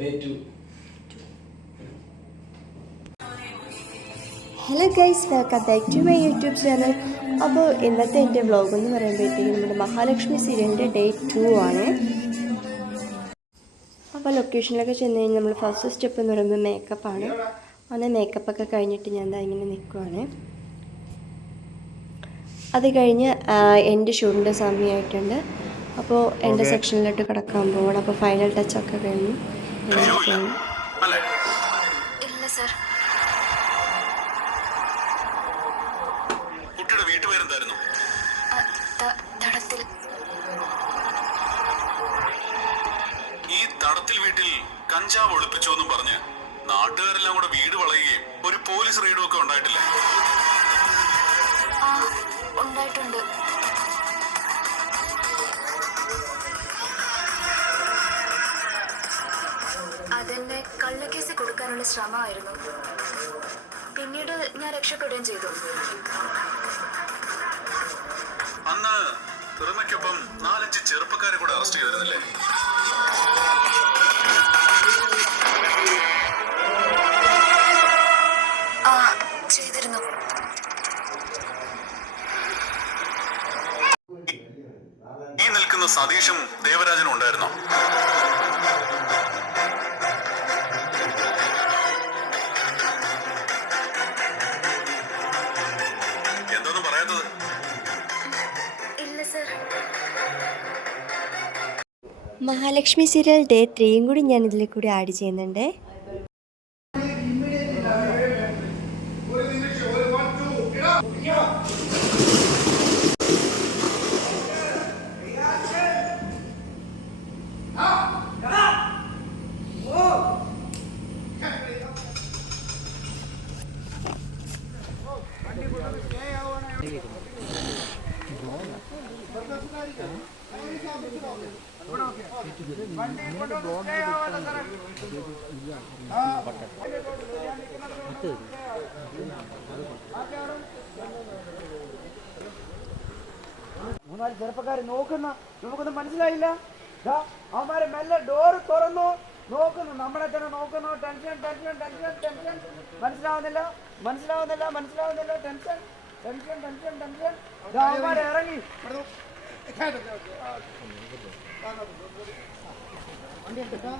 Hello guys, welcome back to my YouTube channel. അപ്പോൾ ഇന്നത്തെ എൻ്റെ വ്ളോഗ് എന്ന് പറയുമ്പോഴത്തേക്കും നമ്മുടെ മഹാലക്ഷ്മി സീരിയലിൻ്റെ ഡേ 2 ആണ്. അപ്പോൾ ലൊക്കേഷനിലൊക്കെ ചെന്ന് കഴിഞ്ഞാൽ നമ്മൾ ഫസ്റ്റ് സ്റ്റെപ്പ് എന്ന് പറയുമ്പോൾ മേക്കപ്പാണ്. അങ്ങനെ മേക്കപ്പൊക്കെ കഴിഞ്ഞിട്ട് ഞാൻ എന്താ ഇങ്ങനെ നിൽക്കുവാണ്. അത് കഴിഞ്ഞ് എൻ്റെ ഷൂട്ടിൻ്റെ സമയമായിട്ടുണ്ട്. അപ്പോൾ എൻ്റെ സെക്ഷനിലോട്ട് കിടക്കാൻ പോകണം. അപ്പോൾ ഫൈനൽ ടച്ചൊക്കെ കഴിഞ്ഞു. ഇല്ല സർ. ഈ തടത്തിൽ വീട്ടിൽ കഞ്ചാവ് ഒളിപ്പിച്ചു എന്നും പറഞ്ഞ് നാട്ടുകാരെല്ലാം കൂടെ വീട് വളയുകയും ഒരു പോലീസ് റെയ്ഡും ഒക്കെ ഉണ്ടായിട്ടില്ലേ? ഉണ്ടായിട്ടുണ്ട്. അതെന്നെ കള്ളക്കേസ് കൊടുക്കാനുള്ള ശ്രമമായിരുന്നു. പിന്നീട് ഞാൻ രക്ഷപ്പെടുകയും ചെയ്തു. അന്ന് റിമയ്ക്കൊപ്പം 4-5 ചെറുപ്പക്കാരെ കൂടെ അറസ്റ്റ് ചെയ്തിരുന്നില്ലേ? ചെയ്തിരുന്നു. ഈ നിൽക്കുന്ന സതീഷും ദേവരാജനും ഉണ്ടായിരുന്നോ? എന്തൊന്നും പറയാത്തത്? ഇല്ല സർ. മഹാലക്ഷ്മി സീരിയൽ ഡേ 3 കൂടി ഞാൻ ഇതിൽ കൂടി ആഡ് ചെയ്യുന്നുണ്ട്. മൂന്നാല് ചെറുപ്പക്കാര് നമുക്കൊന്നും മനസ്സിലായില്ല. അവന്മാരെ മെല്ലെ ഡോറ് തുറന്നു നോക്കുന്നു, നമ്മളെ തന്നെ നോക്കുന്നു. Tension tension tension tension. മനസ്സിലാവുന്നില്ല ടെൻഷൻ ടെൻഷൻ ടെൻഷൻ ടെൻഷൻ. അവന്മാരെ ഇറങ്ങി വണ്ടി എടുത്താ